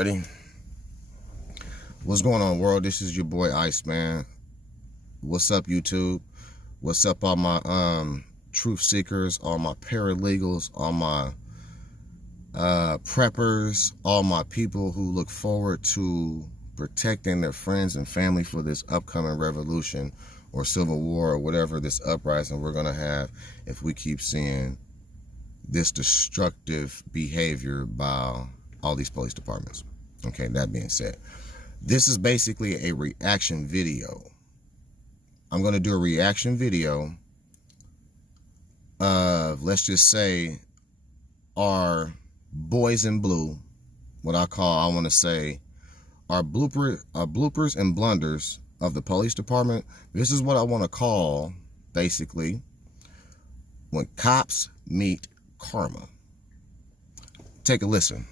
Ready? What's going on, world? This is your boy Ice, man. What's up, YouTube? What's up, all my truth seekers, all my paralegals, all my preppers, all my people who look forward to protecting their friends and family for this upcoming revolution or civil war or whatever, this uprising we're gonna have if we keep seeing this destructive behavior by all these police departments. Okay, that being said, this is basically a reaction video. I'm going to do a reaction video of, let's just say, our boys in blue, what I want to say, our bloopers and blunders of the police department. This is what I want to call, basically, when cops meet karma. Take a listen.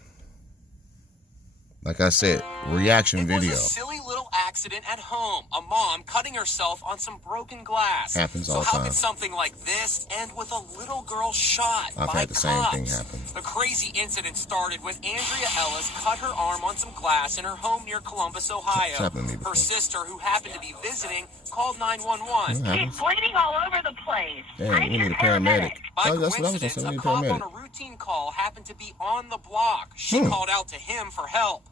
Like I said, reaction video. It was a silly little accident at home. A mom cutting herself on some broken glass. Happens all the time. So how could something like this end with a little girl shot by I've had the same thing happen. The crazy incident started with Andrea Ellis cut her arm on some glass in her home near Columbus, Ohio. Her sister, who happened to be visiting, called 911. She's bleeding all over the place. Damn, we need a paramedic. By That's what I was coincidence, saying. We need a a cop on paramedic. a routine call happened to be on the block. She called out to him for help.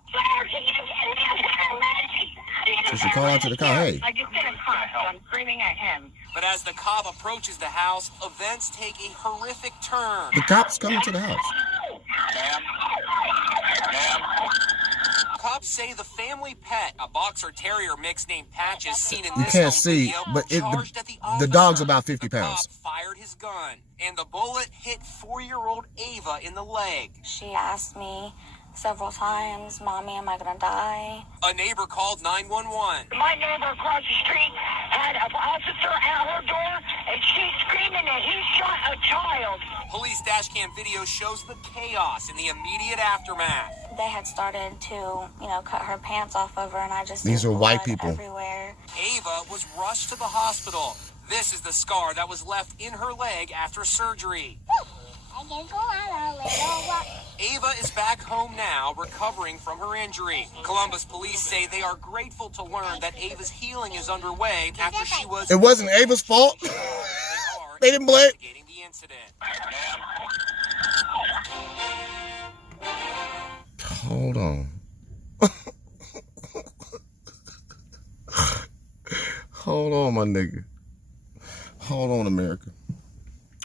So she called out to the cop, hey. I just did a call, so I'm screaming at him. But as the cop approaches the house, events take a horrific turn. The cops coming to the house. Cops say the family pet, a boxer terrier mix named Patches, seen in You this can't home see, video, but charged at the dog's about 50 The pounds. cop fired his gun, and the bullet hit 4-year-old Ava in the leg. She asked me several times, "Mommy, am I gonna die?" A neighbor called 911. My neighbor across the street had an officer at her door, and she's screaming that he shot a child. Police dashcam video shows the chaos in the immediate aftermath. They had started to, cut her pants off over, and I just These see are white blood people. everywhere. Ava was rushed to the hospital. This is the scar that was left in her leg after surgery. Ava is back home now, recovering from her injury. Columbus police say they are grateful to learn that Ava's healing is underway after she was... It wasn't Ava's fault. They didn't blame. ...investigating the incident. Hold on. Hold on, my nigga. Hold on, America.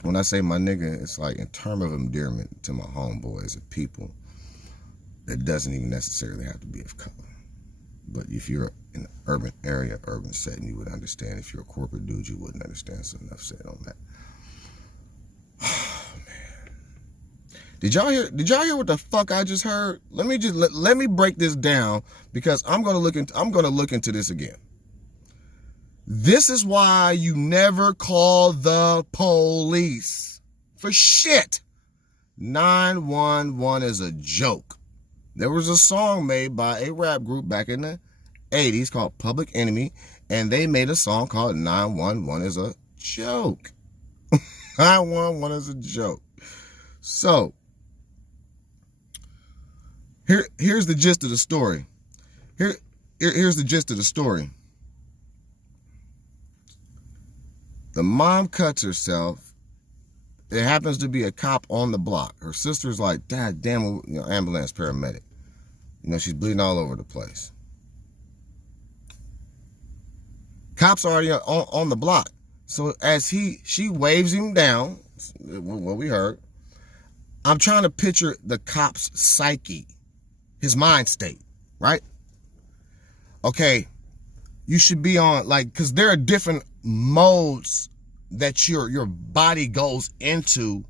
When I say my nigga, it's like in terms of endearment to my homeboys and people. It doesn't even necessarily have to be of color. But if you're in an urban area, urban setting, you would understand. If you're a corporate dude, you wouldn't understand. So enough said on that. Oh, man. Did y'all hear what the fuck I just heard? Let me break this down, because I'm gonna look into this again. This is why you never call the police for shit. 911 is a joke. There was a song made by a rap group back in the 80s called Public Enemy, and they made a song called 911 is a joke. 911 is a joke. So, here's the gist of the story. Here's the gist of the story. The mom cuts herself. It happens to be a cop on the block. Her sister's like, "Dad, damn, ambulance, paramedic." She's bleeding all over the place. Cop's already on the block. So as she waves him down, what we heard, I'm trying to picture the cop's psyche, his mind state, right? Okay, you should be on, because there are different modes that your body goes into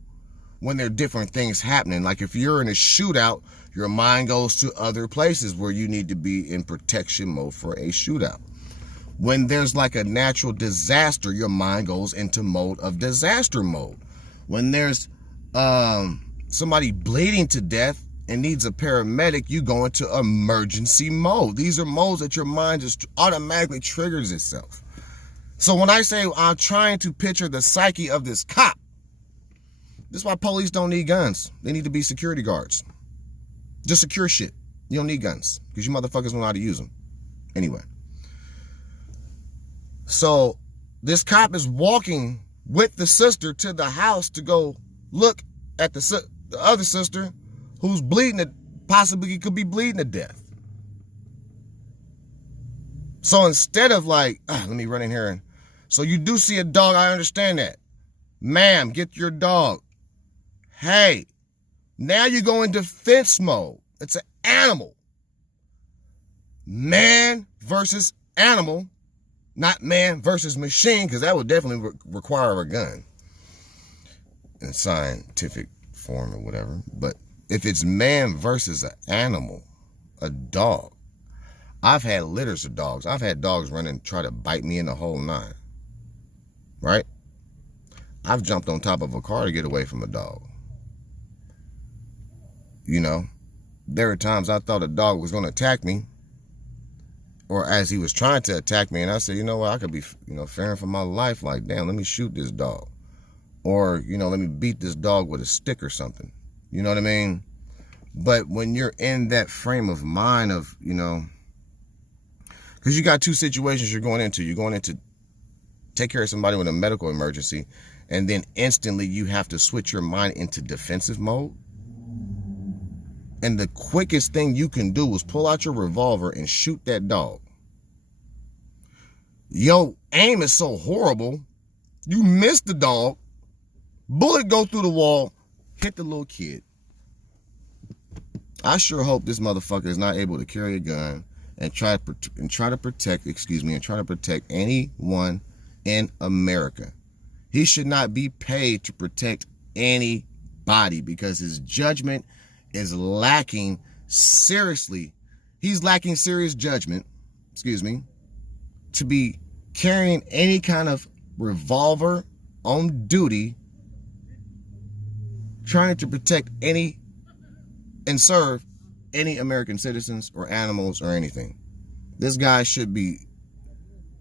when there are different things happening. Like if you're in a shootout, your mind goes to other places where you need to be in protection mode for a shootout. When there's like a natural disaster, your mind goes into mode of disaster mode. When there's somebody bleeding to death and needs a paramedic, you go into emergency mode. These are modes that your mind just automatically triggers itself. So when I say I'm trying to picture the psyche of this cop, this is why police don't need guns. They need to be security guards. Just secure shit. You don't need guns because you motherfuckers know how to use them. Anyway. So this cop is walking with the sister to the house to go look at the other sister who's bleeding, possibly could be bleeding to death. So instead of like, let me run in here. And so you do see a dog. I understand that. Ma'am, get your dog. Hey, now you go in defense mode. It's an animal. Man versus animal. Not man versus machine, because that would definitely require a gun in scientific form or whatever. But if it's man versus an animal, a dog. I've had litters of dogs. I've had dogs run and try to bite me in the whole nine. Right? I've jumped on top of a car to get away from a dog. You know, there are times I thought a dog was going to attack me, or as he was trying to attack me, and I said, you know what, I could be, fearing for my life. Like, damn, let me shoot this dog. Or, let me beat this dog with a stick or something. You know what I mean? But when you're in that frame of mind of, because you got two situations you're going into. You're going into take care of somebody with a medical emergency, and then instantly you have to switch your mind into defensive mode. And the quickest thing you can do is pull out your revolver and shoot that dog. Yo, aim is so horrible. You miss the dog. Bullet go through the wall, hit the little kid. I sure hope this motherfucker is not able to carry a gun and try to protect anyone in America. He should not be paid to protect anybody because his judgment is lacking seriously. He's lacking serious judgment, to be carrying any kind of revolver on duty, trying to protect any and serve any American citizens or animals or anything. This guy should be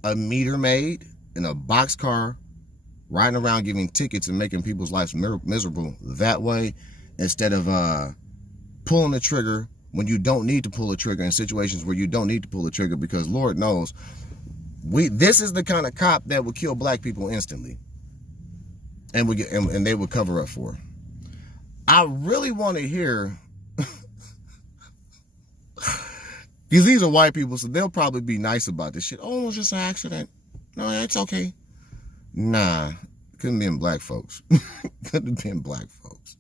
a meter maid in a boxcar, riding around giving tickets and making people's lives miserable that way, instead of pulling the trigger when you don't need to pull a trigger, in situations where you don't need to pull the trigger, because Lord knows this is the kind of cop that would kill black people instantly, and they would cover up for. I really want to hear, because these are white people, so they'll probably be nice about this shit. Oh, it was just an accident. No, it's okay. Nah, couldn't have been black folks. Couldn't have been black folks.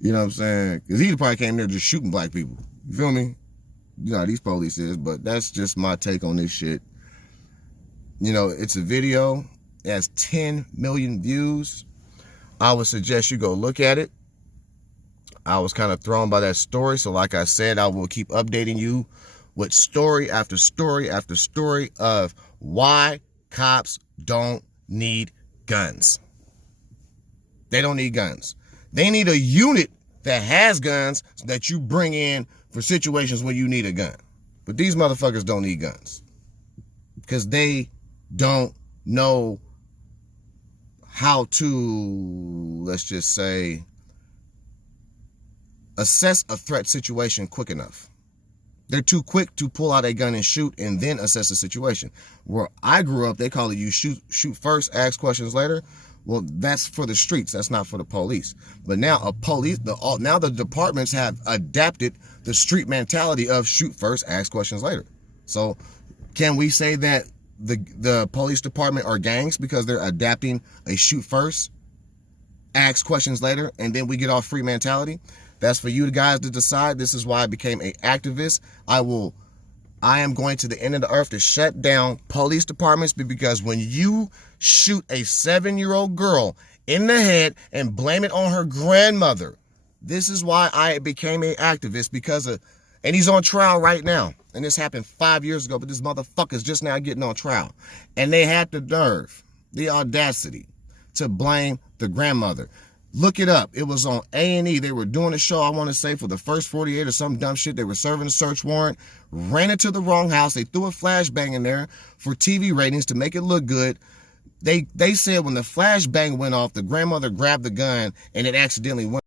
You know what I'm saying? Because he probably came there just shooting black people. You feel me? You know how these police is, but that's just my take on this shit. It's a video. It has 10 million views. I would suggest you go look at it. I was kind of thrown by that story. So like I said, I will keep updating you with story after story after story of why cops don't need guns. They don't need guns. They need a unit that has guns that you bring in for situations where you need a gun. But these motherfuckers don't need guns because they don't know how to, let's just say, assess a threat situation quick enough. They're too quick to pull out a gun and shoot and then assess the situation. Where I grew up, they call it you shoot first, ask questions later. Well, that's for the streets. That's not for the police. But now the departments have adapted the street mentality of shoot first, ask questions later. So can we say that the police department are gangs because they're adapting a shoot first, ask questions later, and then we get off free mentality? That's for you guys to decide. This is why I became an activist. I am going to the end of the earth to shut down police departments, because when you shoot a 7-year-old girl in the head and blame it on her grandmother, this is why I became an activist, and he's on trial right now. And this happened 5 years ago, but this motherfucker's just now getting on trial. And they had the nerve, the audacity to blame the grandmother. Look it up. It was on A&E. They were doing a show, I want to say, for the first 48 or some dumb shit. They were serving a search warrant, ran into the wrong house. They threw a flashbang in there for TV ratings to make it look good. They said when the flashbang went off, the grandmother grabbed the gun and it accidentally went